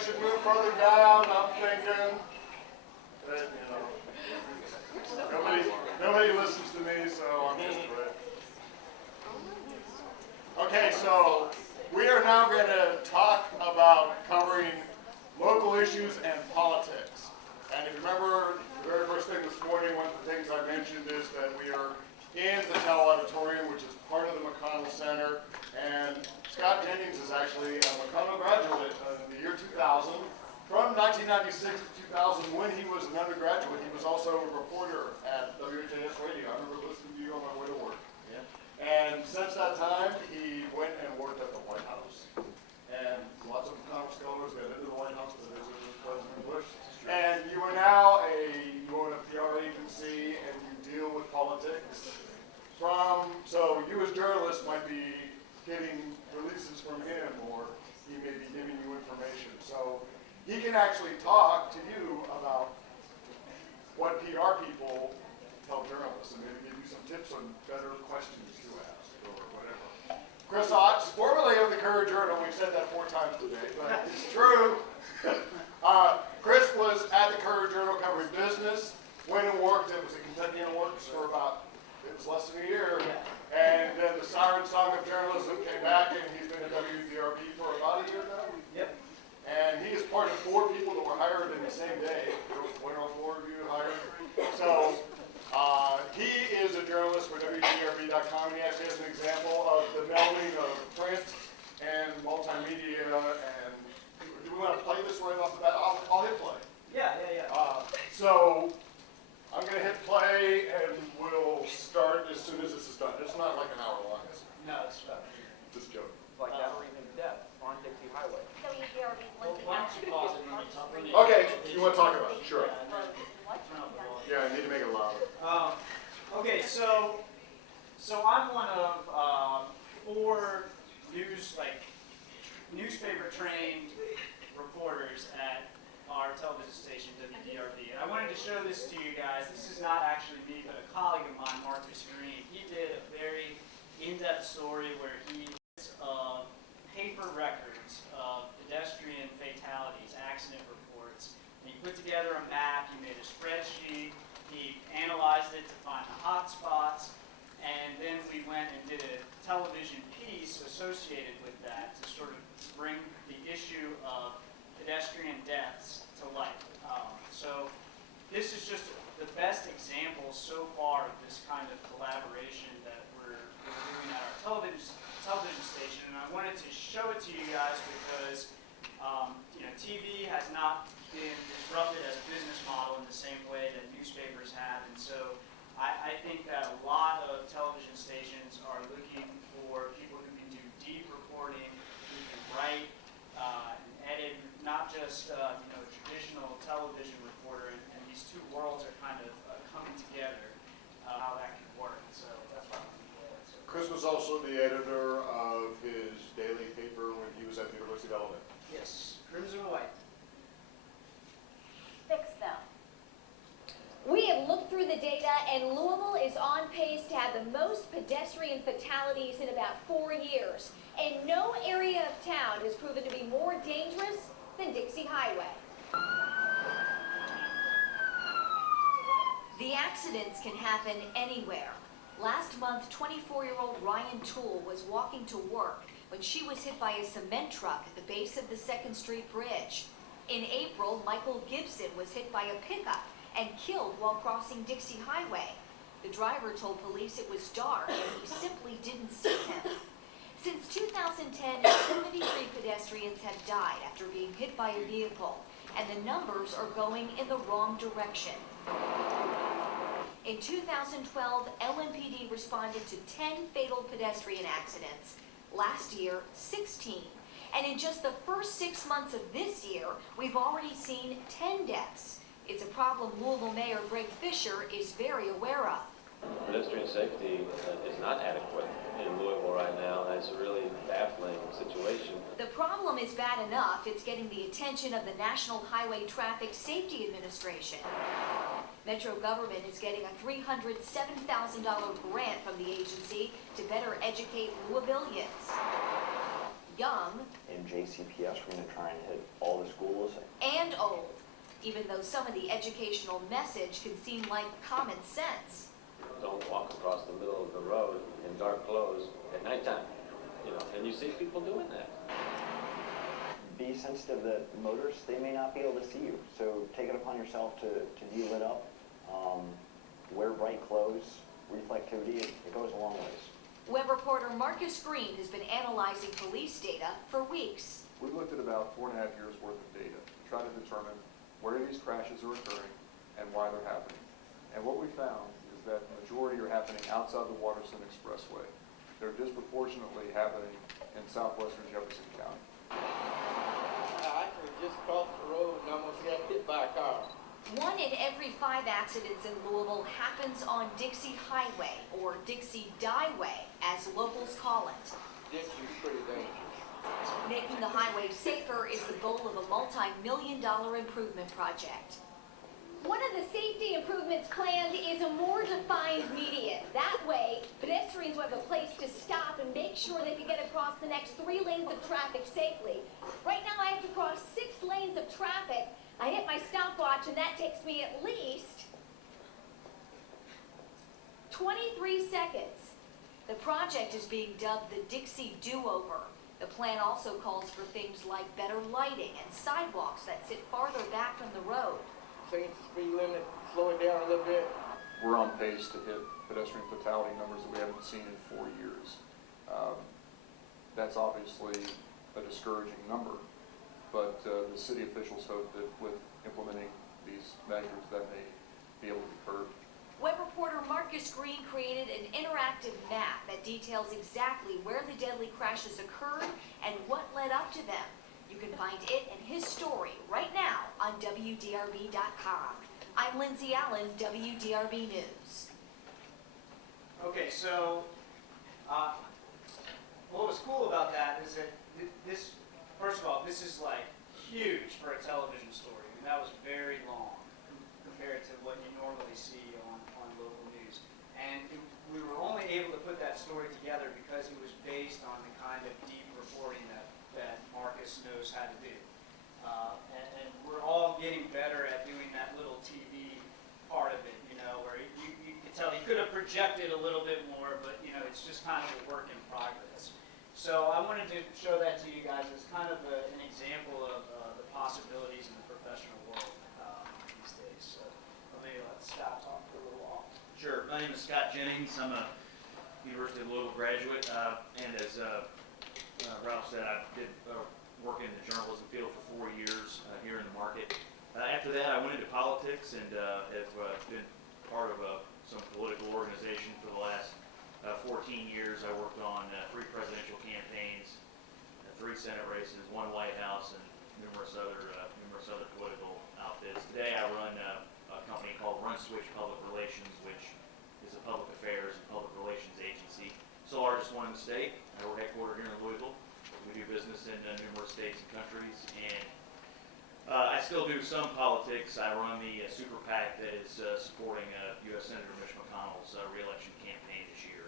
should move further down. I'm thinking that, nobody listens to me, so I'm just quit. Okay, so we are now going to talk about covering local issues and politics. And if you remember, the very first thing this morning, one of the things I mentioned is that we are in the Tell Auditorium, which is part of the McConnell Center. And Scott Jennings is actually a McConnell graduate in the year 2000. From 1996 to 2000, when he was an undergraduate, he was also a reporter at WDRB Radio. I remember listening to you on my way to work. Yeah. And since that time, he went and worked at the White House. And lots of McConnell scholars got into the White House to visit with President Bush. And you are now you own a PR agency and you deal with politics. So you as journalists might be getting releases from him, or he may be giving you information. So he can actually talk to you about what PR people tell journalists and maybe give you some tips on better questions to ask or whatever. Chris Otts, formerly of the Courier-Journal, we've said that 4 times today, but it's true. Chris was at the Courier-Journal covering business, went and worked, it was at Kentucky and Works for it was less than a year. And then the siren song of journalism came back, and he's been at WDRB for about a year now. Yep. And he is part of 4 people that were hired in the same day. One or 4 of you hired. So he is a journalist for WDRB.com. He actually has an example of the melding of print and multimedia. And do we want to play this right off the bat? I'll hit play. Yeah. So I'm going to hit play, and we'll start as soon as this is done. It's not like an hour long, is it? No, it's about Just joke. like that or even death on Dixie Highway. WDRB Why don't you pause it when you talk? Okay, you want to talk about it? Sure. Yeah, I need to make it louder. Okay, so I'm one of 4 newspaper trained reporters at our television station, WDRB. And I wanted to show this to you guys. This is not actually me, but a colleague of mine, Marcus Green. He did a very in-depth story where he paper records of pedestrian fatalities, accident reports. And he put together a map, he made a spreadsheet, he analyzed it to find the hot spots, and then we went and did a television piece associated with that to sort of bring the issue of pedestrian deaths to light. So this is just the best example so far of this kind of collaboration that we're doing at our television station, and I wanted to show it to you guys because TV has not been disrupted as a business model in the same way that newspapers have, and so I think that a lot of television stations are looking for people who can do deep reporting, who can write and edit, not just a traditional television reporter, and these 2 worlds are kind of coming together, how that can work. So that's why I'm doing it. Chris was also the editor of his daily paper when he was at the University of Alabama. Yes, Crimson and White. Fix them. We have looked through the data, and Louisville is on pace to have the most pedestrian fatalities in about 4 years. And no area of town has proven to be more dangerous than Dixie Highway. The accidents can happen anywhere. Last month, 24-year-old Ryan Toole was walking to work when she was hit by a cement truck at the base of the 2nd Street Bridge. In April, Michael Gibson was hit by a pickup and killed while crossing Dixie Highway. The driver told police it was dark and he simply didn't see him. Since 2010, 73 pedestrians have died after being hit by a vehicle, and the numbers are going in the wrong direction. In 2012, LMPD responded to 10 fatal pedestrian accidents. Last year, 16. And in just the first 6 months of this year, we've already seen 10 deaths. It's a problem Louisville Mayor Greg Fisher is very aware of. Pedestrian safety is not adequate in Louisville right now. That's a really baffling situation. The problem is bad enough, it's getting the attention of the National Highway Traffic Safety Administration. Metro government is getting a $307,000 grant from the agency to better educate Louisvillians. Young. In JCPS, we're going to try and hit all the school even though some of the educational message can seem like common sense. Don't walk across the middle of the road in dark clothes at nighttime. And you see people doing that. Be sensitive that motorists, they may not be able to see you. So take it upon yourself to be lit up. Wear bright clothes, reflectivity, it goes a long ways. Web reporter Marcus Green has been analyzing police data for weeks. We've looked at about 4.5 years worth of data to try to determine where these crashes are occurring and why they're happening. And what we found is that the majority are happening outside the Waterston Expressway. They're disproportionately happening in southwestern Jefferson County. I actually just crossed the road and almost got hit by a car. 1 in every 5 accidents in Louisville happens on Dixie Highway, or Dixie Dieway, as locals call it. Dixie's pretty dangerous. Making the highway safer is the goal of a multi-million-dollar improvement project. One of the safety improvements planned is a more defined median. That way, pedestrians will have a place to stop and make sure they can get across the next 3 lanes of traffic safely. Right now, I have to cross 6 lanes of traffic. I hit my stopwatch, and that takes me at least 23 seconds. The project is being dubbed the Dixie Do-Over. The plan also calls for things like better lighting and sidewalks that sit farther back from the road. Change the speed limit, slow it down a little bit. We're on pace to hit pedestrian fatality numbers that we haven't seen in 4 years. That's obviously a discouraging number, but the city officials hope that with implementing these measures that may be able to be curbed. Web reporter Marcus Green created an interactive map that details exactly where the deadly crashes occurred and what led up to them. You can find it and his story right now on WDRB.com. I'm Lindsay Allen, WDRB News. Okay, so what was cool about that is that this, first of all, this is like huge for a television story. I mean, that was very long compared to what you normally see on local news. And we were only able to put that story together because it was based on the kind of deep reporting that Marcus knows how to do. And we're all getting better at doing that little TV part of it, where you could tell he could have projected a little bit more, but, it's just kind of a work in progress. So I wanted to show that to you guys as kind of an example of the possibilities in the professional world these days. So maybe let Scott talk for a little while. Sure. My name is Scott Jennings. I'm a University of Louisville graduate, and as Ralph said, I did work in the journalism field for 4 years here in the market. After that, I went into politics and have been part of some political organization for the last 14 years. I worked on 3 presidential campaigns, 3 Senate races, 1 White House, and numerous other political outfits. Today, I run a company called RunSwitch Public Relations, which is a public affairs and public relations agency. It's the largest one in the state. We're headquartered here in Louisville. We do business in numerous states and countries, and I still do some politics. I run the super PAC that is supporting U.S. Senator Mitch McConnell's re-election campaign this year.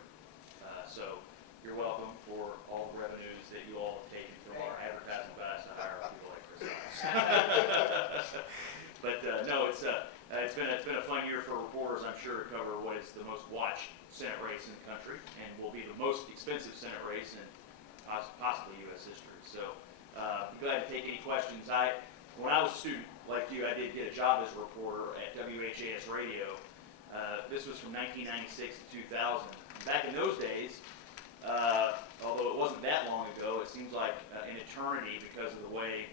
So you're welcome for all the revenues that you all have taken from our advertising buys to hire people like Chris. But no, it's been a fun year for reporters, I'm sure, to cover what is the most watched Senate race in the country and will be the most expensive Senate race in possibly U.S. history. So be glad to take any questions. When I was a student like you, I did get a job as a reporter at WHAS Radio. This was from 1996 to 2000. Back in those days, although it wasn't that long ago, it seems like an eternity because of the way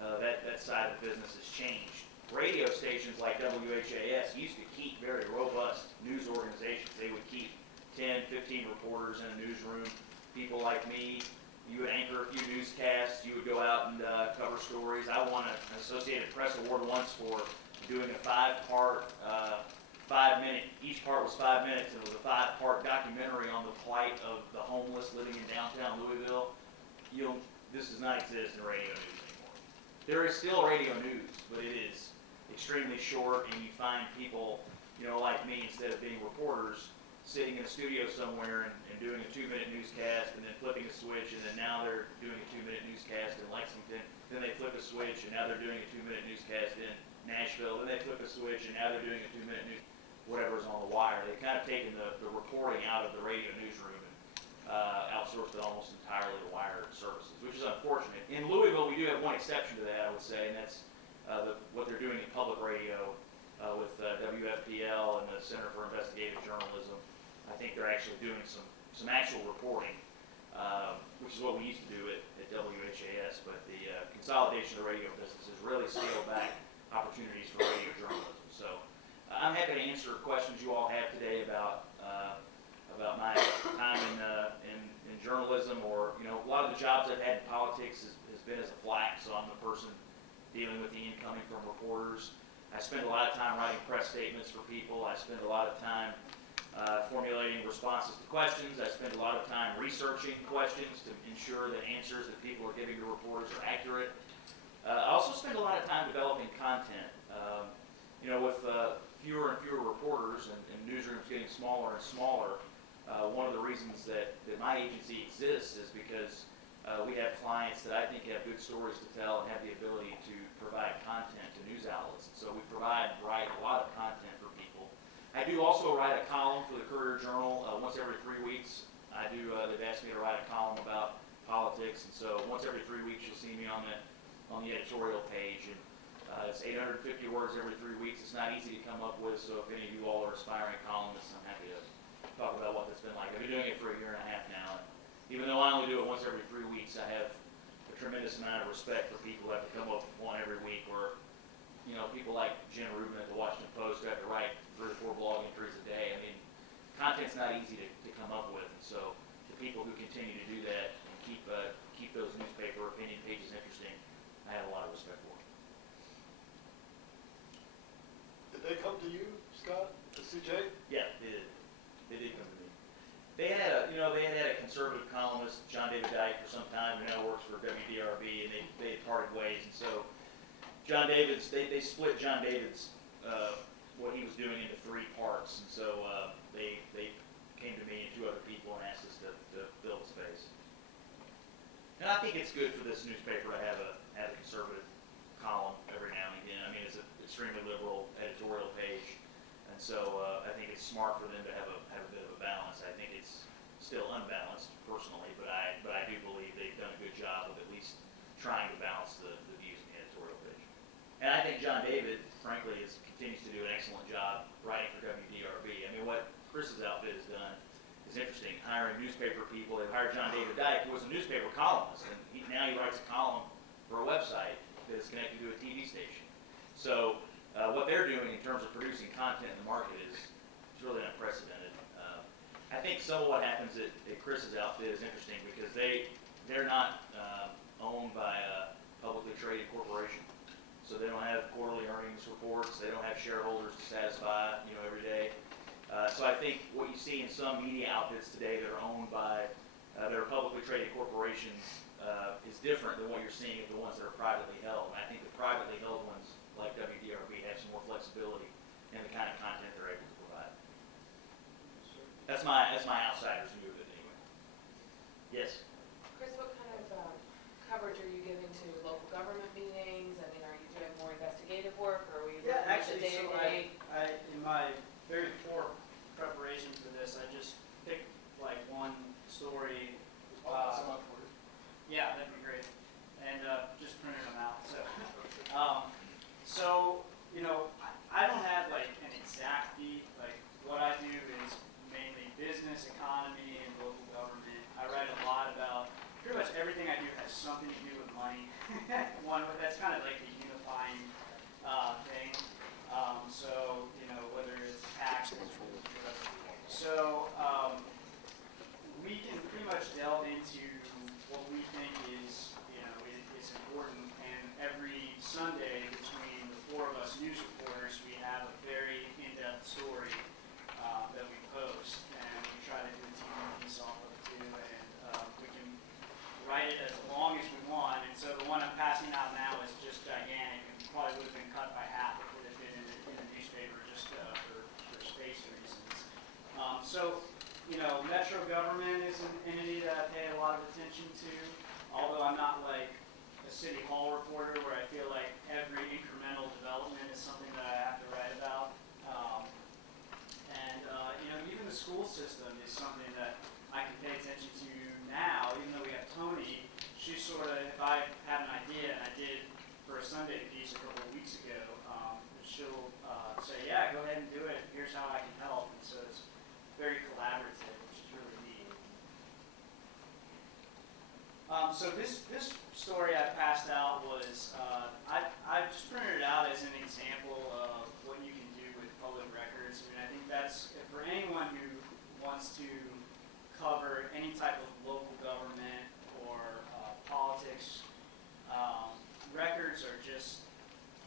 that side of the business has changed. Radio stations like WHAS used to keep very robust news organizations. They would keep 10, 15 reporters in a newsroom, people like me. You would anchor a few newscasts. You would go out and cover stories. I won an Associated Press Award once for doing a 5-part, 5-minute, each part was 5 minutes, and it was a 5-part documentary on the plight of the homeless living in downtown Louisville. This does not exist in radio news anymore. There is still radio news, but it is extremely short, and you find people, like me, instead of being reporters, sitting in a studio somewhere and doing a 2-minute newscast and then flipping a switch, and then now they're doing a 2-minute newscast in Lexington, then they flip a switch and now they're doing a 2-minute newscast in Nashville, then they flip a switch and now they're doing a 2-minute news, whatever's on the wire. They've kind of taken the reporting out of the radio newsroom and outsourced it almost entirely to wire services, which is unfortunate. In Louisville, we do have one exception to that, I would say, and that's what they're doing in public radio with WFPL and the Center for Investigative Journalism. I think they're actually doing some actual reporting, which is what we used to do at WHAS, but the consolidation of the radio business has really scaled back opportunities for radio journalism. So I'm happy to answer questions you all have today about my time in journalism, or a lot of the jobs I've had in politics has been as a flack, so I'm the person dealing with the incoming from reporters. I spend a lot of time writing press statements for people. I spend a lot of time formulating responses to questions. I spend a lot of time researching questions to ensure that answers that people are giving to reporters are accurate. I also spend a lot of time developing content. With fewer and fewer reporters and newsrooms getting smaller and smaller, one of the reasons that my agency exists is because we have clients that I think have good stories to tell and have the ability to provide content to news outlets. So we write a lot of content for people. I do also write a column for the Courier-Journal once every 3 weeks. They've asked me to write a column about politics, and so once every 3 weeks you'll see me on the editorial page. And it's 850 words every 3 weeks. It's not easy to come up with, so if any of you all are aspiring columnists, I'm happy to talk about what that's been like. I've been doing it for 1.5 years now. And even though I only do it once every 3 weeks, I have a tremendous amount of respect for people who have to come up with one every week, or people like Jen Rubin at the Washington Post who have to write 3 or 4 blog entries a day. I mean, content's not easy to come up with, and so the people who continue to do that and keep those newspaper opinion pages interesting, I have a lot of respect for. Did they come to you, Scott, at CJ? Yeah, they did. They did come to me. They had a conservative columnist, John David Dyke, for some time, who now works for WDRB, and they had parted ways, and so they split John David's what he was doing into 3 parts, and so they came to me and 2 other people and asked us to fill the space. And I think it's good for this newspaper to have a conservative column every now and again. I mean, it's an extremely liberal editorial page, and so I think it's smart for them to have a bit of a balance. I think it's still unbalanced personally, but I do believe they've done a good job of at least trying to balance the views in the editorial page. And I think John David, frankly, continues to do an excellent job writing for WDRB. I mean, what Chris's outfit has done is interesting. Hiring newspaper people. They hired John David Dyke, who was a newspaper columnist, and now he writes a column for a website that is connected to a TV station. So what they're doing in terms of producing content in the market is really unprecedented. I think some of what happens at Chris's outfit is interesting because they're not owned by a publicly traded corporation. So they don't have quarterly earnings reports. They don't have shareholders to satisfy, every day. So I think what you see in some media outfits today that are owned by that are publicly traded corporations is different than what you're seeing at the ones that are privately held. And I think the privately held ones, like WDRB, have some more flexibility in the kind of content they're able to provide. That's my outsider's view of it anyway. Yes? Chris, what kind of coverage are you giving to local government meetings? I mean, are you doing more investigative work, or are you looking at the day-to-day? I in my very poor preparation for this, I just picked like one story. Yeah, that'd be great. And just printed them out. So, I don't have like an exact beat. Like what I do is mainly business, economy, and local government. I write a lot about pretty much everything I do has something to do with money. That's kind of like the unifying thing. So, whether it's taxes or whatever. So, we can pretty much delve into what we think is, is important. And every Sunday between the 4 of us news reporters, we have a very in-depth story that we post. And we try to do a TV piece off of it too. And we can write it as long as we want. And so the one I'm passing out now is just gigantic and probably would have been cut by half if it had been in the newspaper just for space reasons. So, Metro government is an entity that I pay a lot of attention to, although I'm not like a city hall reporter where I feel like every incremental development is something that I have to write about. Even the school system is something that I can pay attention to now, even though we have Tony. She's sort of, if I have an idea, and I did for a Sunday piece a couple of weeks ago, she'll say, yeah, go ahead and do it. Here's how I can help. And so it's very collaborative, which is really neat. So this story I passed out was, I just printed it out as an example of what you can do with public records. I think that's, for anyone who wants to cover any type of local government or politics, records are just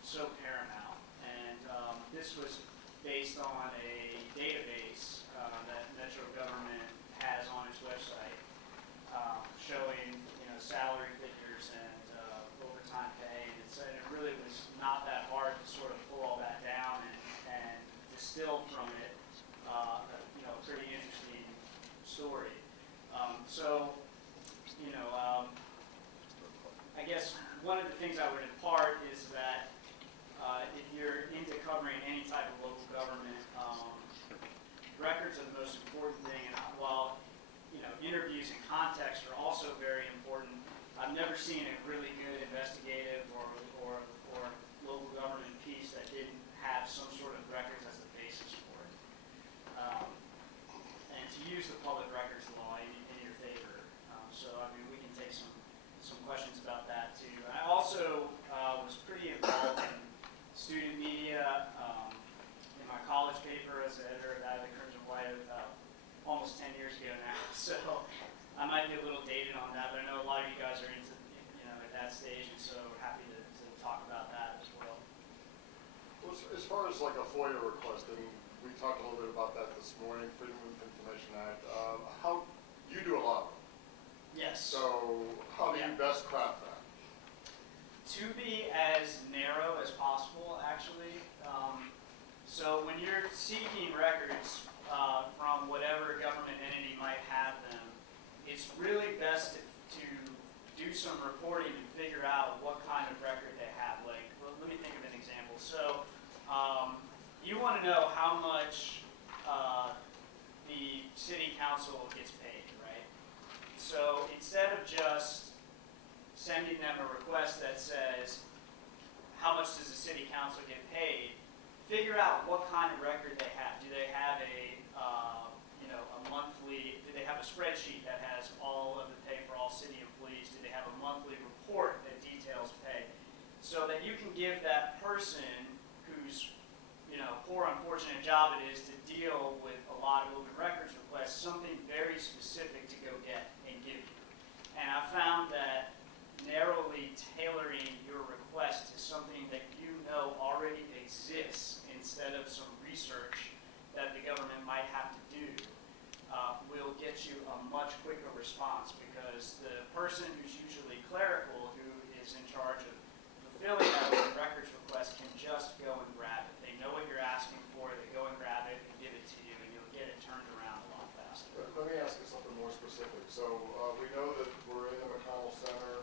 so paramount. And this was based on a database that Metro government has on its website, showing salary figures and overtime pay. And it really was not that hard to sort of pull all that down and distill from it a pretty interesting story. I guess one of the things I would impart is that if you're into covering any type of local government, records are the most important thing. And while interviews and context are also very important, I've never seen a really good investigative or local government piece that didn't have some sort of records as a basis for it. And to use the public records law in your favor. We can take some questions about that too. I also was pretty involved in student media in my college paper as the editor of that of the Crimson White almost 10 years ago now. So I might be a little dated on that, but I know a lot of you guys are into at that stage, and so happy to talk about that as well. Well, as far as like a FOIA request, we talked a little bit about that this morning, Freedom of Information Act. How you do a lot of them. Yes. So how do you best craft that? To be as narrow as possible, actually. So when you're seeking records from whatever government entity might have them, it's really best to do some reporting and figure out what kind of record they have. Like, well, let me think of an example. So you want to know how much the city council gets paid, right? So instead of just sending them a request that says, how much does the city council get paid, figure out what kind of record they have. Do they have a monthly, do they have a spreadsheet that has all of the pay for all city employees? Do they have a monthly report that details pay? So that you can give that person whose poor, unfortunate job it is to deal with a lot of open records requests, something very specific to go get and give you. And I found that narrowly tailoring your request to something that already exists instead of some research that the government might have to do will get you a much quicker response, because the person who's usually clerical, who is in charge of fulfilling that open records request, can just go and grab it. They know what you're asking for, they go and grab it and give it to you, and you'll get it turned around a lot faster. Let me ask you something more specific. So we know that we're in the McConnell Center,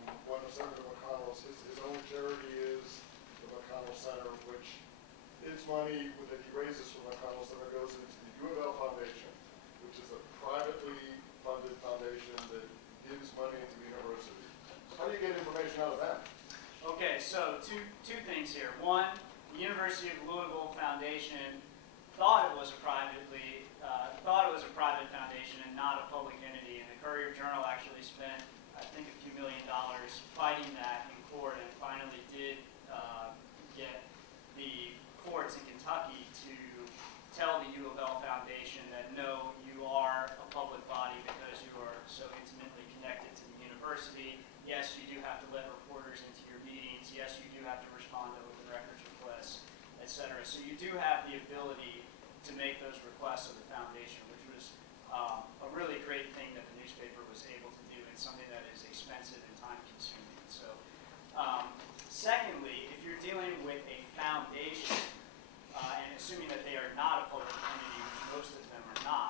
and one of Senator McConnell's, his own charity is the McConnell Center, which his money that he raises from the McConnell Center goes into the U of L Foundation, which is a privately funded foundation that gives money into the university. How do you get information out of that? Okay, so two things here. One, the University of Louisville Foundation thought it was a private foundation and not a public entity, and the Courier-Journal actually spent, I think, a few $1 million fighting that in court, and finally did get the courts in Kentucky to tell the U of L Foundation that no, you are a public body because you are so intimately connected to the university. Yes, you do have to let reporters into your meetings. Yes, you do have to respond to open records requests, etc. So you do have the ability to make those requests of the foundation, which was a really great thing that the newspaper was able to do, and something that is expensive and time-consuming. So, secondly, if you're dealing with a foundation, and assuming that they are not a public entity, which most of them are not,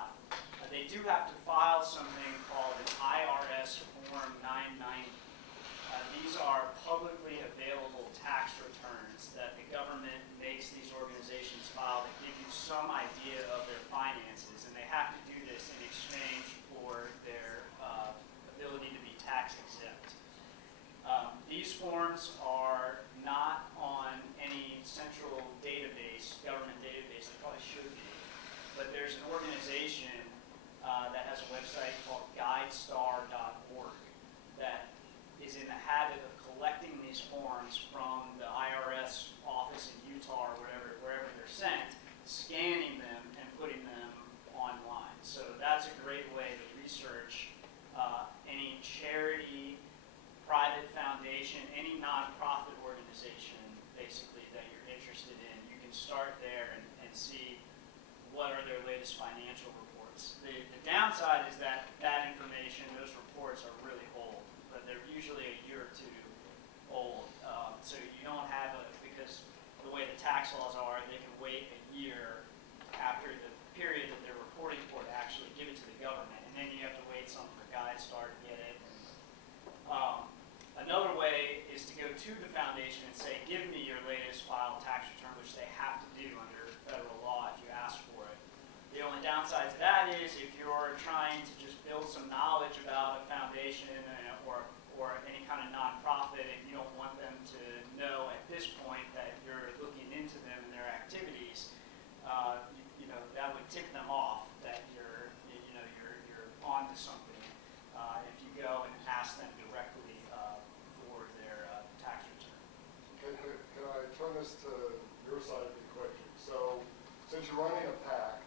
website called guidestar.org that is in the habit of collecting these forms from the IRS office in Utah or wherever they're sent, scanning them and putting them online. So that's a great way to research any charity, private foundation, any nonprofit organization, basically, that you're interested in. You can start there and see what are their latest financial reports. The downside is that that information, those reports are really old, but they're usually a year or two old. So you don't have because the way the tax laws are, they can wait a year after the period that they're reporting for to actually give it to the government, and then you have to wait some for GuideStar to get it. Another way is to go to the foundation and say, give me your latest filed tax return, which they have to do under federal law if you ask for it. The only downside to that is if you're trying to just build some knowledge about a foundation or any kind of nonprofit and you don't want them to know at this point that you're looking into them and their activities, that would tick them off that you're onto something if you go and ask them directly for their tax return. Can I turn this to your side of the equation? So, since you're running a PAC,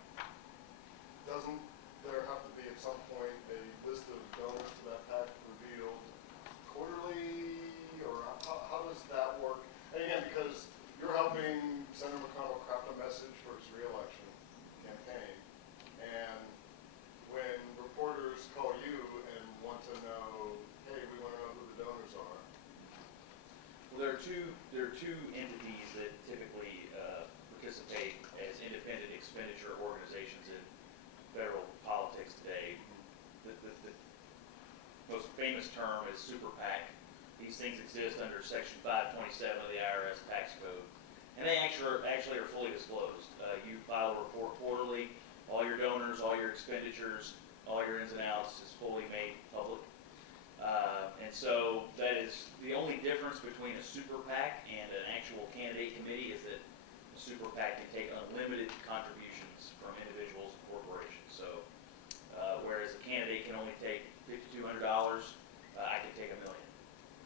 doesn't there have to be at some point a list of donors to that PAC revealed quarterly, or how does that work? And again, because you're helping Senator McConnell craft a message for his reelection campaign, and when reporters call you and want to know, hey, we want to know who the donors are. Well, there are two entities that typically participate as independent expenditure organizations in federal politics today. The most famous term is super PAC. These things exist under Section 527 of the IRS tax code, and they actually are fully disclosed. You file a report quarterly. All your donors, all your expenditures, all your ins and outs is fully made public. And so that is the only difference between a super PAC and an actual candidate committee is that a super PAC can take unlimited contributions from individuals and corporations. So whereas a candidate can only take $5,200, I can take $1 million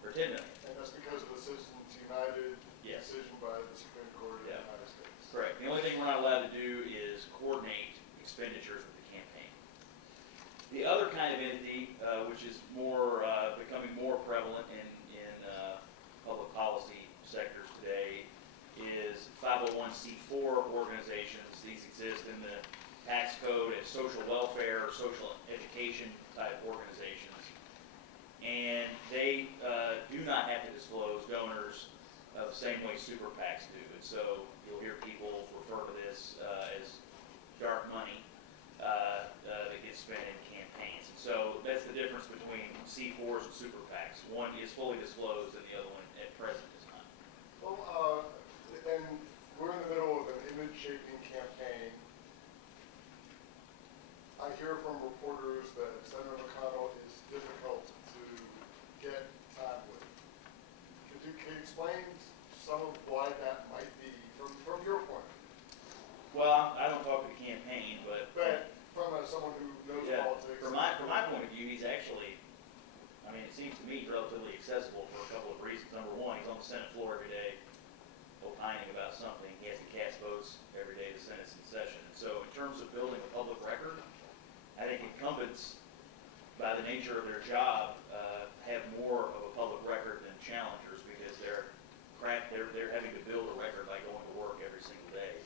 or $10 million. And that's because of the Citizens United Yes. decision by the Supreme Court of Yeah. the United States. Correct. The only thing we're not allowed to do is coordinate expenditures with the campaign. The other kind of entity, which is more becoming more prevalent in public policy sectors today, is 501c4 organizations. These exist in the tax code as social welfare or social education type organizations, and they do not have to disclose donors the same way super PACs do. And so you'll hear people refer to this as dark money that gets spent in campaigns. And so that's the difference between C4s and super PACs. One is fully disclosed and the other one at present is not. Well, and we're in the middle of an image-shaping campaign. I hear from reporters that Senator McConnell is difficult to get time with. Can you explain some of why that might be from your point of view? Well, I don't talk to the campaign, but From someone who knows yeah, politics. from my point of view, he's actually, I mean, it seems to me relatively accessible for a couple of reasons. Number one, he's on the Senate floor every day, opining about something. He has to cast votes every day the Senate's in session. And so in terms of building a public record, I think incumbents, by the nature of their job, have more of a public record than challengers because they're having to build a record by going to work every single day.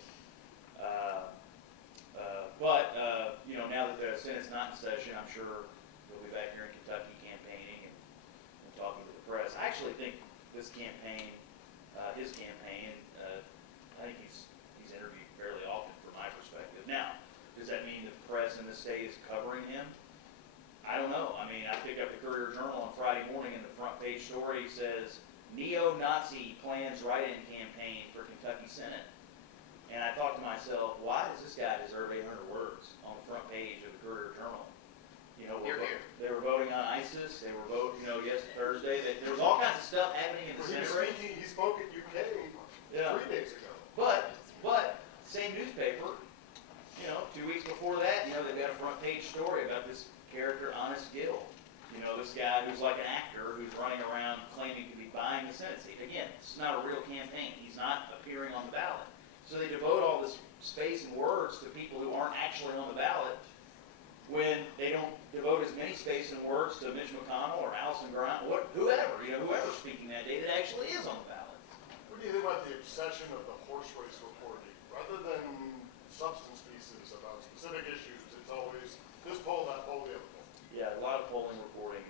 Now that the Senate's not in session, I'm sure he'll be back here in Kentucky campaigning and talking to the press. I actually think this campaign, his campaign, I think he's interviewed fairly often from my perspective. Now, does that mean the press in the state is covering him? I don't know. I mean, I picked up the Courier-Journal on Friday morning and the front page story says, neo-Nazi plans write-in campaign for Kentucky Senate. And I thought to myself, why does this guy deserve 800 words on the front page of the Courier-Journal? They were voting on ISIS. They were voting, Thursday. There was all kinds of stuff happening in the Senate race. He spoke at UK 3 days ago. But same newspaper, 2 weeks before that, they've got a front page story about this character this guy who's like an actor who's running around claiming to be buying the Senate seat. Again, it's not a real campaign. He's not appearing on the ballot. So they devote all this space and words to people who aren't actually on the ballot when they don't devote as many space and words to Mitch McConnell or Allison Grant, whoever, whoever's speaking that day that actually is on the ballot. What do you think about the obsession of the horse race reporting? Rather than substance pieces about specific issues, it's always this poll, that poll, the other poll. Yeah, a lot of polling reporting.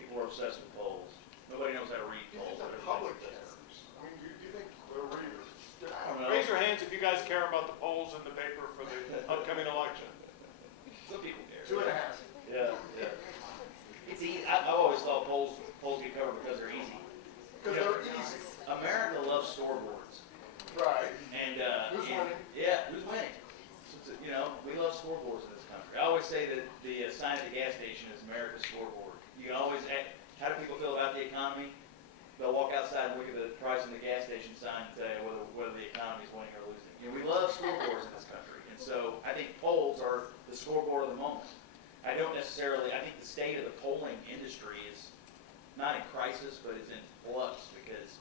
People are obsessed with polls. Nobody knows how to read Do you polls. think the public cares? I mean, do you think the readers? I don't know. Raise your hands if you guys care about the polls in the paper for the upcoming election. Some people care. 2.5. Yeah, yeah. It's easy. I've always thought polls get covered because they're easy. Because they're easy. America loves scoreboards. Right. And Who's winning? Yeah, who's winning? We love scoreboards in this country. I always say that the sign at the gas station is America's scoreboard. You can always ask, how do people feel about the economy? They'll walk outside and look at the price of the gas station sign and tell you whether the economy is winning or losing. We love scoreboards in this country. And so I think polls are the scoreboard of the moment. I think the state of the polling industry is not in crisis, but it's in flux because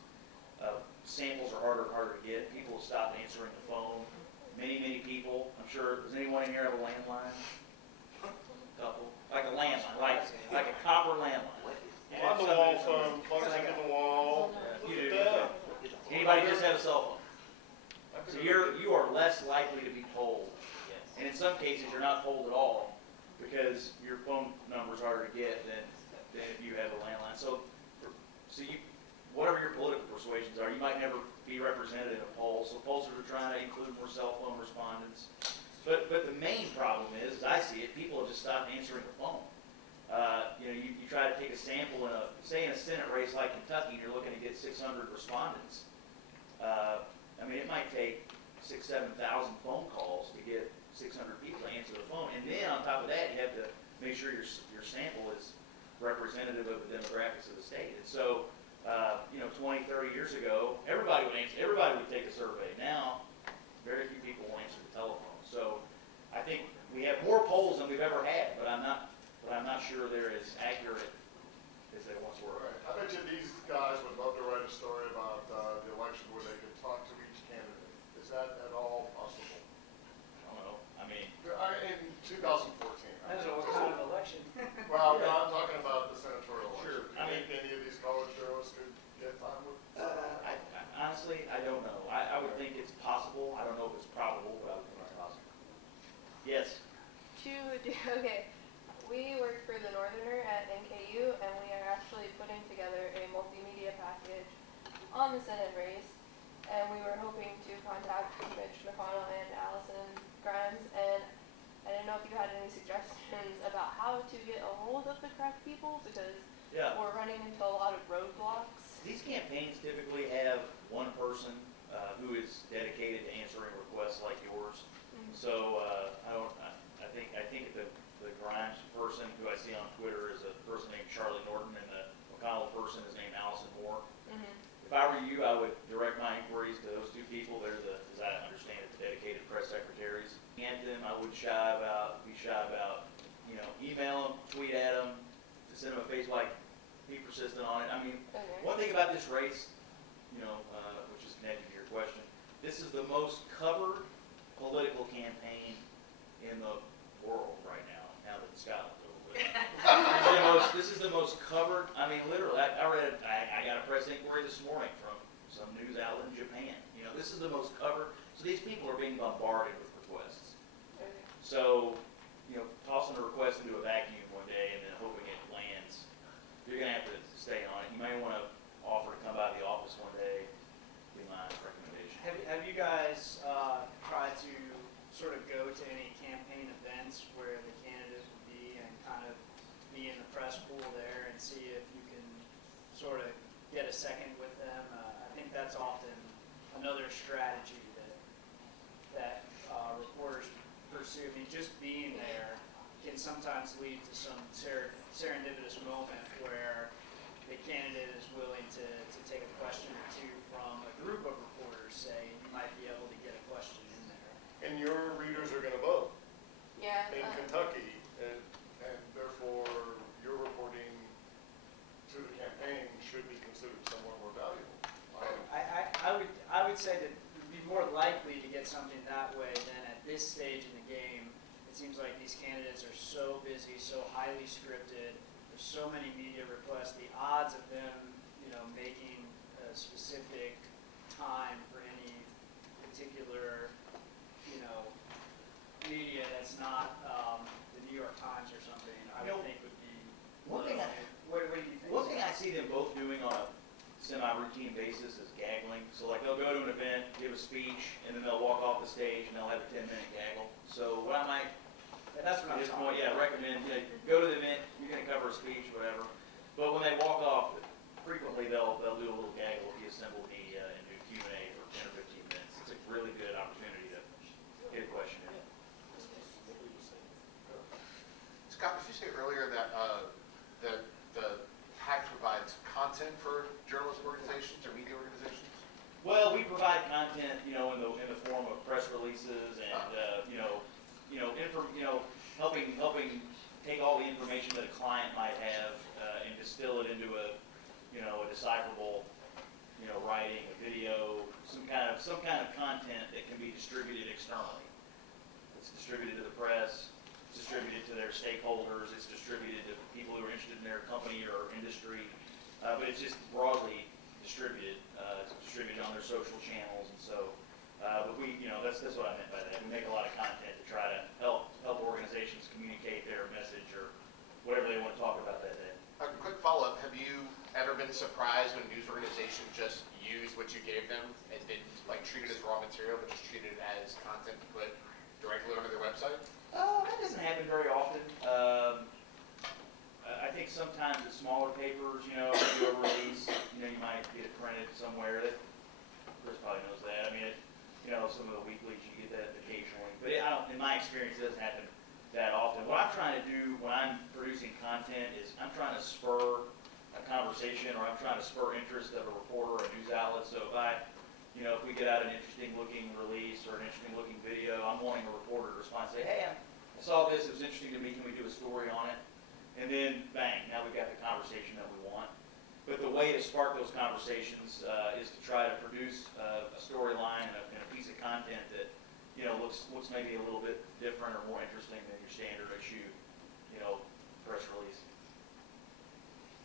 samples are harder and harder to get. People will stop answering the phone. Many people. I'm sure, does anyone in here have a landline? Couple. Like a landline, like a copper landline. On the wall phone, plugs into the wall. You do. Anybody just have a cell phone? So you are less likely to be polled. And in some cases, you're not polled at all because your phone number is harder to get than if you have a landline. So whatever your political persuasions are, you might never be represented in a poll. So pollsters are trying to include more cell phone respondents. But the main problem is, as I see it, people have just stopped answering the phone. You try to take a sample in a Senate race like Kentucky, and you're looking to get 600 respondents. It might take 6,000 to 7,000 phone calls to get 600 people to answer the phone. And then on top of that, you have to make sure your sample is representative of the demographics of the state. And so, 20, 30 years ago, everybody would take a survey. Now, very few people will answer the telephone. So, I think we have more polls than we've ever had, but I'm not sure they're as accurate as they once were. Right. I bet you these guys would love to write a story about the election where they could talk to each candidate. Is that at all possible? I don't know. In 2014. That's what kind of election. Well, no, I'm talking about the senatorial election. Sure. Do you think any of these college journalists could get time with? Honestly, I don't know. I would think it's possible. I don't know if it's probable, but I would think it's possible. Yes. Okay. We work for the Northerner at NKU, and we are actually putting together a multimedia package on the Senate race. And we were hoping to contact Mitch McConnell and Allison Grimes, and I didn't know if you had any suggestions about how to get a hold of the correct people, because we're running into a lot of roadblocks. These campaigns typically have one person who is dedicated to answering requests like yours. Mm-hmm. So I think the Grimes person who I see on Twitter is a person named Charlie Norton, and the McConnell person is named Allison Moore. Mm-hmm. If I were you, I would direct my inquiries to those two people. They're as I understand it, the dedicated press secretaries. And them, I would be shy about, email them, tweet at them, send them a face like, be persistent on it. One thing about this race, which is connected to your question, this is the most covered political campaign in the world right now that Scotland's over with. This is the most covered, literally, I got a press inquiry this morning from some news outlet in Japan. This is the most covered, so these people are being bombarded with requests. So, tossing a request into a vacuum one day and then hoping it lands, you're going to have to stay on it. You may want to offer to come by the office one day, be my recommendation. Have you guys tried to sort of go to any campaign events where the candidate would be and kind of be in the press pool there and see if you can sort of get a second with them? I think that's often another strategy that reporters pursue. Just being there can sometimes lead to some serendipitous moment where the candidate is willing to take a question or two from a group of reporters, say, you might be able to get a question in there. And your readers are going to vote Yeah. in Kentucky, and therefore you're reporting scripted. There's so many media requests. The odds of them, making a specific time for any particular, media that's not the New York Times or something, I would think would be One low. thing What do you think? One thing I see them both doing on a semi-routine basis is gaggling. So like they'll go to an event, give a speech, and then they'll walk off the stage and they'll have a 10-minute gaggle. So what I might, That's what at I'm this talking point, recommend, go to the event, you're gonna cover a speech, whatever. But when they walk off, frequently they'll do a little gaggle with the assembled media and do Q&A for 10 or 15 minutes. It's a really good opportunity to get a question in. Scott, did you say earlier that that the PAC provides content for journalist organizations or media organizations? Well, we provide content, in the form of press releases and helping take all the information that a client might have and distill it into a decipherable, writing, a video, some kind of content that can be distributed externally. It's distributed to the press. It's distributed to their stakeholders. It's distributed to people who are interested in their company or industry. But it's just broadly distributed. It's distributed on their social channels, and so. But that's what I meant by that. We make a lot of content to try to help organizations communicate their message or whatever they want to talk about that day. A quick follow-up: have you ever been surprised when a news organization just used what you gave them and didn't treat it as raw material, but just treated it as content to put directly onto their website? That doesn't happen very often. I think sometimes at smaller papers, if you do a release, you might get it printed somewhere. Chris probably knows that. I mean, some of the weeklies you get that occasionally, but in my experience, it doesn't happen that often. What I'm trying to do when I'm producing content is I'm trying to spur a conversation, or I'm trying to spur interest of a reporter or a news outlet. So if we get out an interesting looking release or an interesting looking video, I'm wanting a reporter to respond and say, hey, I saw this, it was interesting to me, can we do a story on it? And then, bang, now we've got the conversation that we want. But the way to spark those conversations is to try to produce a storyline and a piece of content that looks maybe a little bit different or more interesting than your standard issue, press release.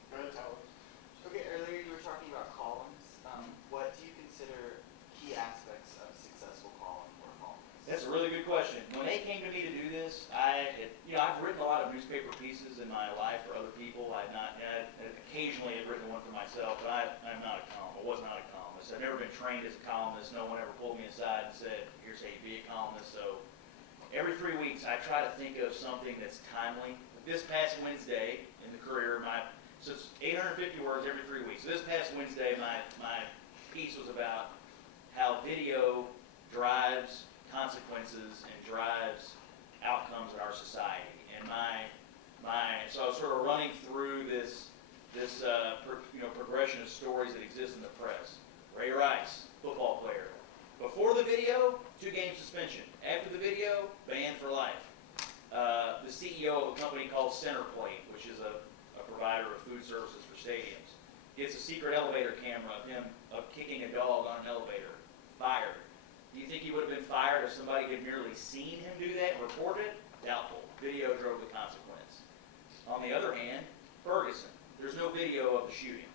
Go ahead, Tyler. Okay, earlier you were talking about columns. What do you consider key aspects of a successful column or columnist? That's a really good question. When they came to me to do this, I've written a lot of newspaper pieces in my life for other people. Occasionally I've written one for myself, but I'm not a columnist. I was not a columnist. I've never been trained as a columnist. No one ever pulled me aside and said, here's how you be a columnist. So every 3 weeks I try to think of something that's timely. This past Wednesday in the Courier, so it's 850 words every 3 weeks. So this past Wednesday, my piece was about how video drives consequences and drives outcomes in our society. And so I was sort of running through this progression of stories that exist in the press. Ray Rice, football player. Before the video, 2-game suspension. After the video, banned for life. The CEO of a company called Centerplate, which is a provider of food services for stadiums, gets a secret elevator camera of him kicking a dog on an elevator. Fired. Do you think he would have been fired if somebody had merely seen him do that and reported it? Doubtful. Video drove the consequence. On the other hand, Ferguson. There's no video of the shooting.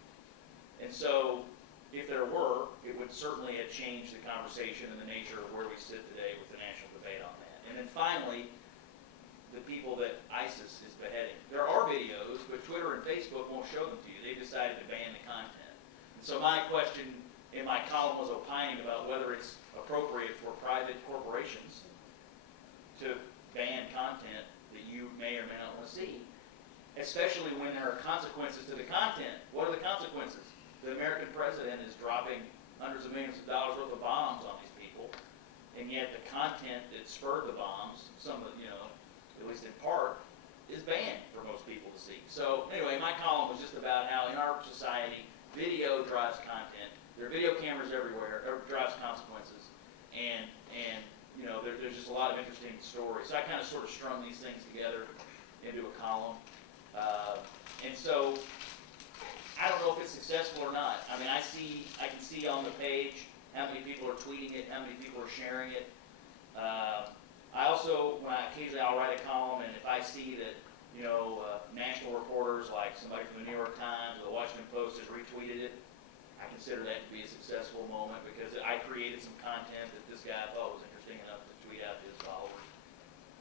And so, if there were, it would certainly have changed the conversation and the nature of where we sit today with the national debate on that. And then finally, the people that ISIS is beheading. There are videos, but Twitter and Facebook won't show them to you. They've decided to ban the content. And so my question in my column was opining about whether it's appropriate for private corporations to ban content that you may or may not want to see, especially when there are consequences to the content. What are the consequences? The American president is dropping hundreds of millions of dollars worth of bombs on these people, and yet the content that spurred the bombs, some of at least in part, is banned for most people to see. So anyway, my column was just about how in our society, video drives content. There are video cameras everywhere. It drives consequences, and there's just a lot of interesting stories. So I kind of sort of strung these things together into a column, and so I don't know if it's successful or not. I mean, I can see on the page how many people are tweeting it, how many people are sharing it. I also, occasionally I'll write a column, and if I see that national reporters like somebody from the New York Times or the Washington Post has retweeted it, I consider that to be a successful moment because I created some content that this guy thought was interesting enough to tweet out to his followers.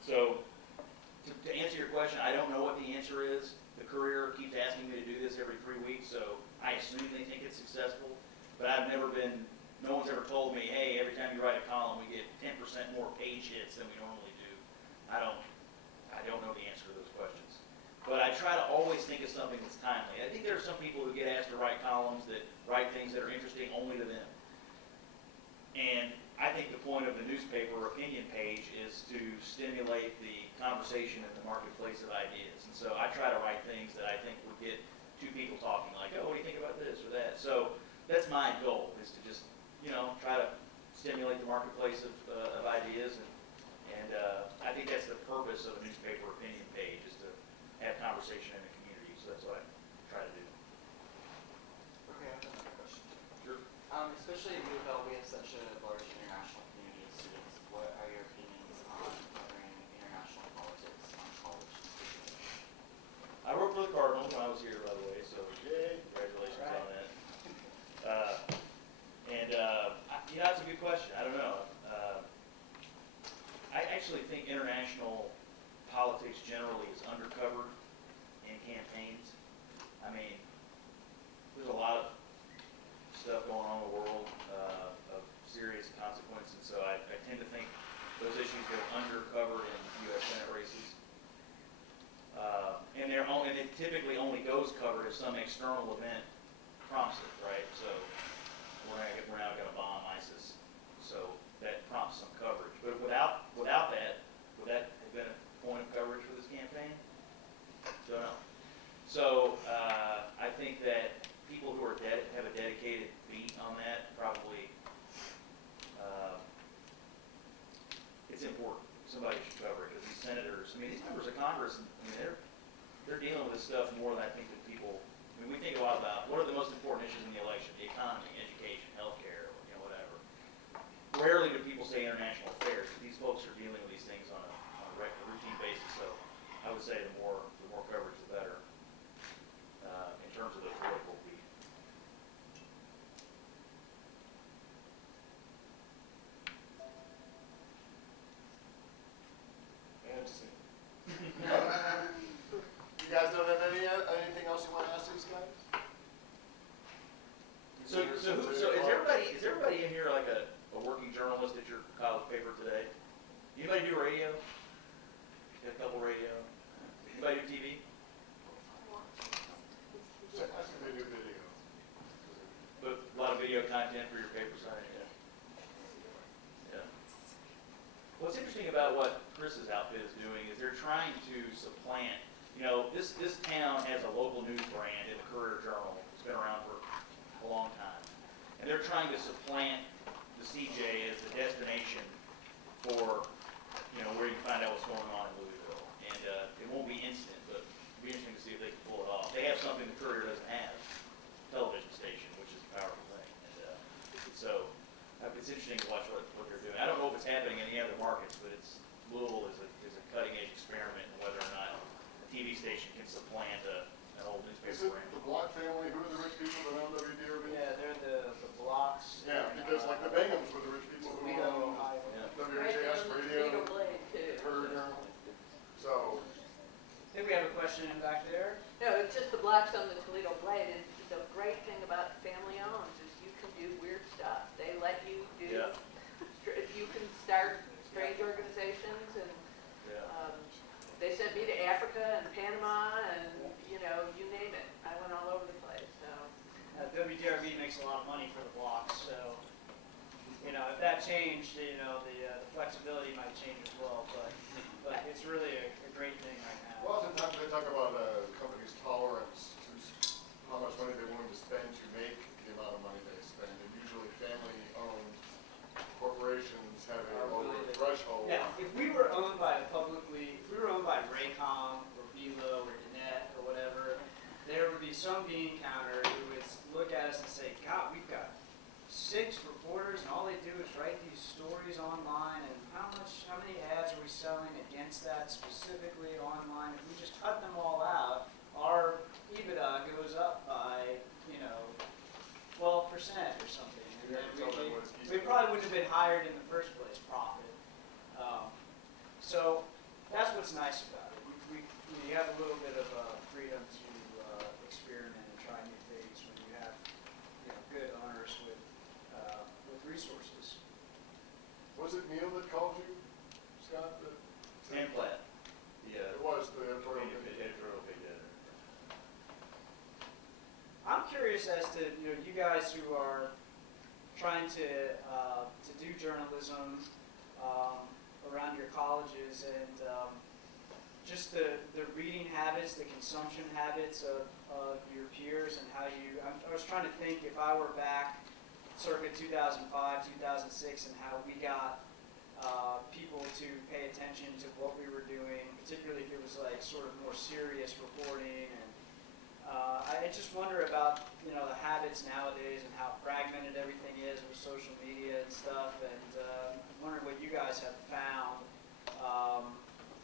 So, to answer your question, I don't know what the answer is. The Courier keeps asking me to do this every 3 weeks, so I assume they think it's successful. But no one's ever told me, hey, every time you write a column, we get 10% more page hits than we normally do. I don't know the answer to those questions. But I try to always think of something that's timely. I think there are some people who get asked to write columns that write things that are interesting only to them. And I think the point of the newspaper opinion page is to stimulate the conversation in the marketplace of ideas. And so I try to write things that I think would get two people talking, like, oh, what do you think about this or that? So that's my goal, is to just, try to stimulate the marketplace of ideas. And I think that's the purpose of a newspaper opinion page, is to have conversation in the community. So that's what I try to do. Okay, I have another question. Sure. Especially at U of L, we have such a large international community of students. What are your opinions on covering international politics on college? I wrote for the Cardinals when I was here, by the way, so congratulations on that. That's a good question. I don't know. I actually think international politics generally is undercovered in campaigns. I mean, there's a lot of stuff going on in the world of serious consequence, and so I tend to think those issues go undercovered in U.S. Senate races. And it typically only goes covered if some external event prompts it, right? So we're now going to bomb ISIS, so that prompts some coverage. But without that, would that have been a point of coverage for this campaign? Don't know. So I think that people who are have a dedicated beat on that probably it's important. Somebody should cover it because these senators, these members of Congress, they're dealing with this stuff more than I think that people. We think a lot about what are the most important issues in the election: the economy, education, healthcare, whatever. Rarely do people say international affairs. These folks are dealing with these things on a routine basis. So I would say the more coverage, the better in terms of the political beat. You guys don't have anything else you want to ask these guys? So is everybody in here like a working journalist at your college paper today? Anybody do radio? Got a couple radio? Anybody do TV? I think they do video. But a lot of video content for your paper site, yeah. What's interesting about what Chris's outfit is doing is they're trying to supplant. This town has a local news brand in the Courier Journal. It's been around for a long time, and they're trying to supplant the CJ as the destination for where you can find out what's going on in Louisville. And it won't be instant, but it'll be interesting to see if they can pull it off. They have something the Courier doesn't have, television station, which is a powerful thing. And so it's interesting to watch what they're doing. I don't know if it's happening in any other markets, but Louisville is a cutting edge experiment in whether or not a TV station can supplant an old Is newspaper it brand. the Block family? Who are the rich people that own WDRB? Yeah, they're the blocks. Yeah, because like the Binghams were the rich people who own WHAS Radio, Courier. So. I think we have a question in back there. No, it's just the blacks on the Toledo Blade. And the great thing about family owned is you can do weird stuff. They let you do, you can start strange organizations, and they sent me to Africa and Panama and, you name it. I went all over the place, so. WDRB makes a lot of money for the blocks, so, if that changed, the flexibility might change as well, but it's really a great thing right now. Well, oftentimes they talk about a company's tolerance to how much money they're willing to spend to make the amount of money they spend, and usually family-owned corporations have a lower threshold. Now, if we were owned by Raycom or Velo or Danette or whatever, there would be some bean counter who would look at us and say, God, we've got 6 reporters and all they do is write these stories online, and how how many ads are we selling against that specifically online? If we just cut them all out, our EBITDA goes up by, 12% or something. And then we probably wouldn't have been hired in the first place, profit. So that's what's nice about it. You have a little bit of freedom to experiment and try new things when you have good owners with resources. Was it Neil that called you, Scott? Implant. Yeah. It was the editorial. I'm curious as to you guys who are trying to do journalism around your colleges and just the reading habits, the consumption habits of your peers and how you. I was trying to think if I were back circa 2005, 2006, and how we got people to pay attention to what we were doing, particularly if it was like sort of more serious reporting. And I just wonder about the habits nowadays and how fragmented everything is with social media and stuff. And I'm wondering what you guys have found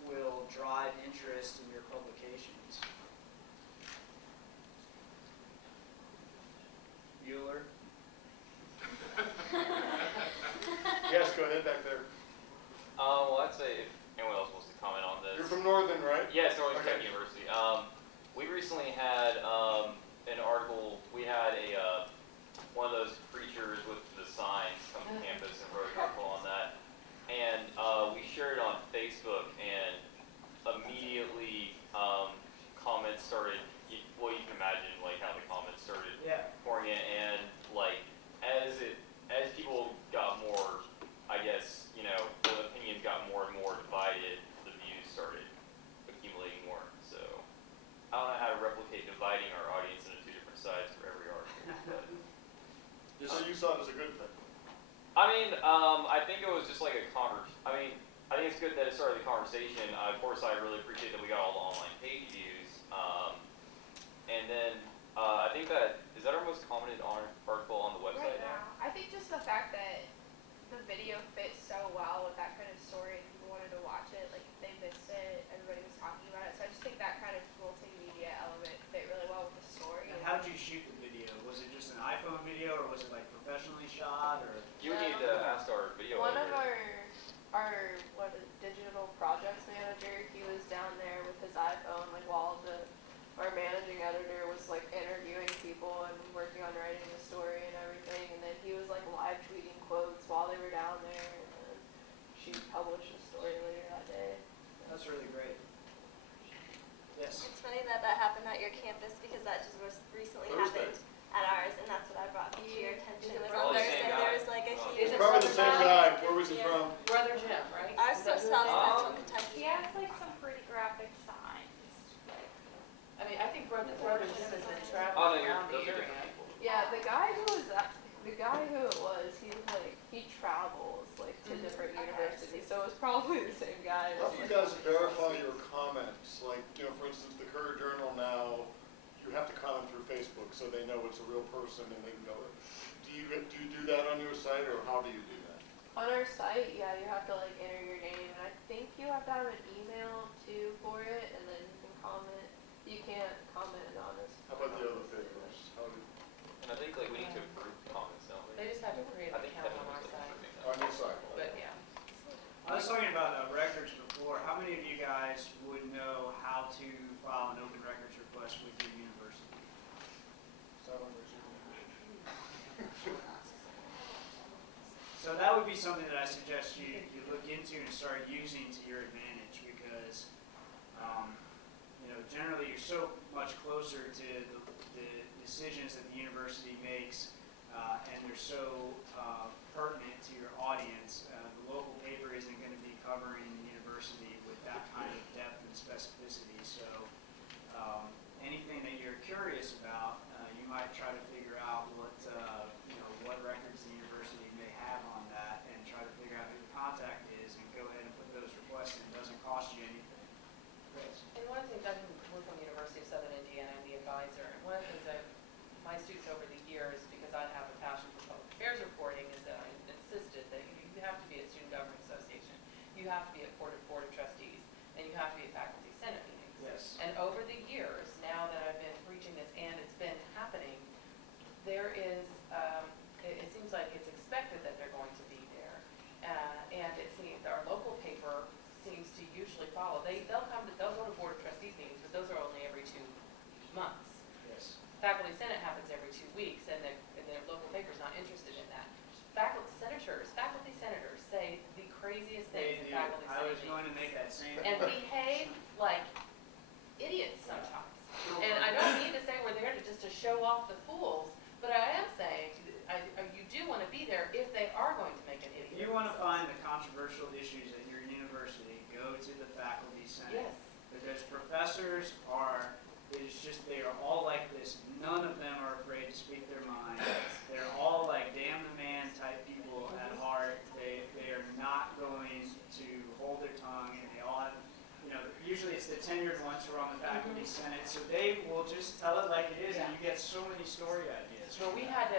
will drive interest in your publications. Bueller? Yes, go ahead back there. Well, I'd say if anyone else wants to comment on this. You're from Northern, right? Yes, Northern Okay. Kentucky University. We recently had an article. We had one of those preachers with the signs come to campus and wrote an article on that. And we shared it on Facebook, and immediately comments started. Well, you can imagine like how the comments started pouring in, and like as people got more, I guess the opinions got more and more divided, the views started accumulating more. So I don't know how to replicate dividing our audience into two different sides for every article. But So you saw it as a good thing. I mean, I think it was just like a I think it's good that it started the conversation. Of course, I really appreciate that we got all the online page views. And then I think is that our most commented article on the website Right now, I think just the fact that the video fits so well with that kind of story and people wanted to watch it, like if they missed it, everybody was talking about it. So I just think that kind of multimedia element fit really well with the story. And how did you shoot the video? Was it just an iPhone video, or was it like professionally shot, or? You need to ask our video One of editor. our digital projects manager, he was down there with his iPhone, like while our managing editor was like interviewing people and working on writing the story and everything, and then he was like live tweeting quotes while they were down there, and then she published the story later that day. That's really great. Yes. It's funny that happened at your campus because that just recently happened at ours, and that's what I brought to your attention. It was on Thursday. There was like a huge. It's probably the same guy. Where was he from? Brother Jim, right? Ours from South Central Kentucky. He has like some pretty graphic signs. I mean, I think Brother Jim has been traveling Oh, no, around the those are area. different people. Yeah, the guy who it was, he travels like to different universities, so it was probably the same guy. How do you guys verify your comments? Like, for instance, the Courier Journal now, you have to comment through Facebook so they know it's a real person and they can go. Do you do that on your site, or how do you do that? On our site, yeah, you have to like enter your name, and I think you have to have an email too for it, and then you can comment. You can't comment anonymously. How about the other papers? And I think like we need to approve comments, don't we? They just have to create I an think account Kevin on was our site. approving that. On your site? But yeah. I was talking about records before. How many of you guys would know how to file an open records request with your university? So that would be something that I suggest you look into and start using to your advantage, because generally you're so much closer to the decisions that the university makes, and they're so pertinent to your audience. The local paper isn't going to be covering the university with that kind of depth and specificity. So anything that you're curious about, you might try to figure out what records the university may have on that, and try to figure out who the contact is, and go ahead and put those requests in. It doesn't cost you anything. Chris? And one of the things, we're from the University of Southern Indiana, I'm the advisor, and one of the things that my students over the years, because I have a passion for public affairs reporting, is that I insisted that you have to be a student government association. You you have to be at Board of Trustees, and you have to be at Faculty Senate meetings. Yes. And over the years, now that I've been preaching this and it's been happening, there is, it seems like it's expected that they're going to be there. And it seems, our local paper seems to usually follow. They'll go to Board of Trustees meetings, but those are only every 2 months. Yes. Faculty Senate happens every 2 weeks, and their local paper's not interested in that. Faculty senators say the craziest They things in do. faculty I was senate going to meetings. make that same. And behave like idiots sometimes. And I don't mean to say we're there to show off the fools, but I am saying you do want to be there if they are going to make an idiot. If you want to find the controversial issues at your university, go to the faculty senate. Yes. Because professors are, they are all like this. None of them are afraid to speak their mind. They're all like damn the man type people at heart. They are not going to hold their tongue, and they all have, usually it's the tenured ones who are on the faculty senate, so they will just tell it like it is, and you get so many story ideas. Well, we had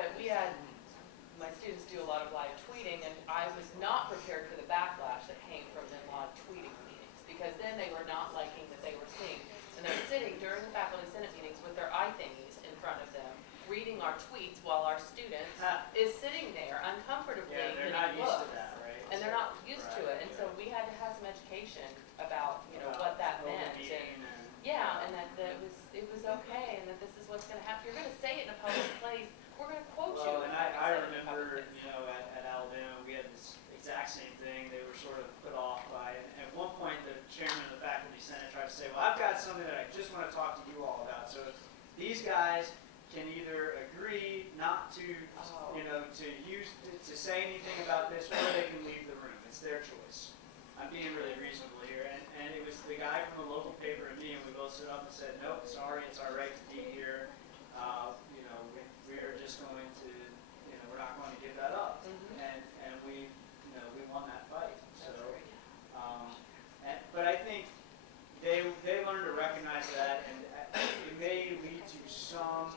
my students do a lot of live tweeting, and I was not prepared for the backlash that came from them live tweeting meetings, because then they were not liking that they were seeing. And they're sitting during the faculty senate meetings with their eye thingies in front of them, reading our tweets while our student is sitting there uncomfortably. Yeah, they're getting not used to looks. that, right? And they're not used to it, and so we had to have some education about, what that meant. Yeah, and that it was okay, and that this is what's going to happen. You're going to say it in a public place. We're going to quote you. Well, and I remember, at Alabama, we had this exact same thing. They were sort of put off by it. At one point, the chairman of the faculty senate tried to say, well, I've got something that I just want to talk to you all about. So these guys can either agree not to, to say anything about this, or they can leave the room. It's their choice. I'm being really reasonable here. And it was the guy from the local paper and me, and we both stood up and said, nope, sorry, it's our right to be here. We are just going to, we're not going to give that up. And we won that fight. So, but I think they learned to recognize that, and it may lead to some,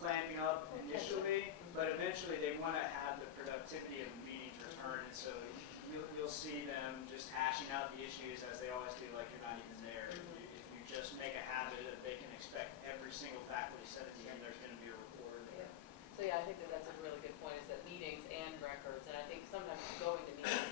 clamping up initially, but eventually they want to have the productivity of the meetings return, and so you'll see them just hashing out the issues as they always do, like you're not even there. If you just make a habit that they can expect every single faculty senate meeting there's going to be a report. So yeah, I think that's a really good point, is that meetings and records, and I think sometimes going to meetings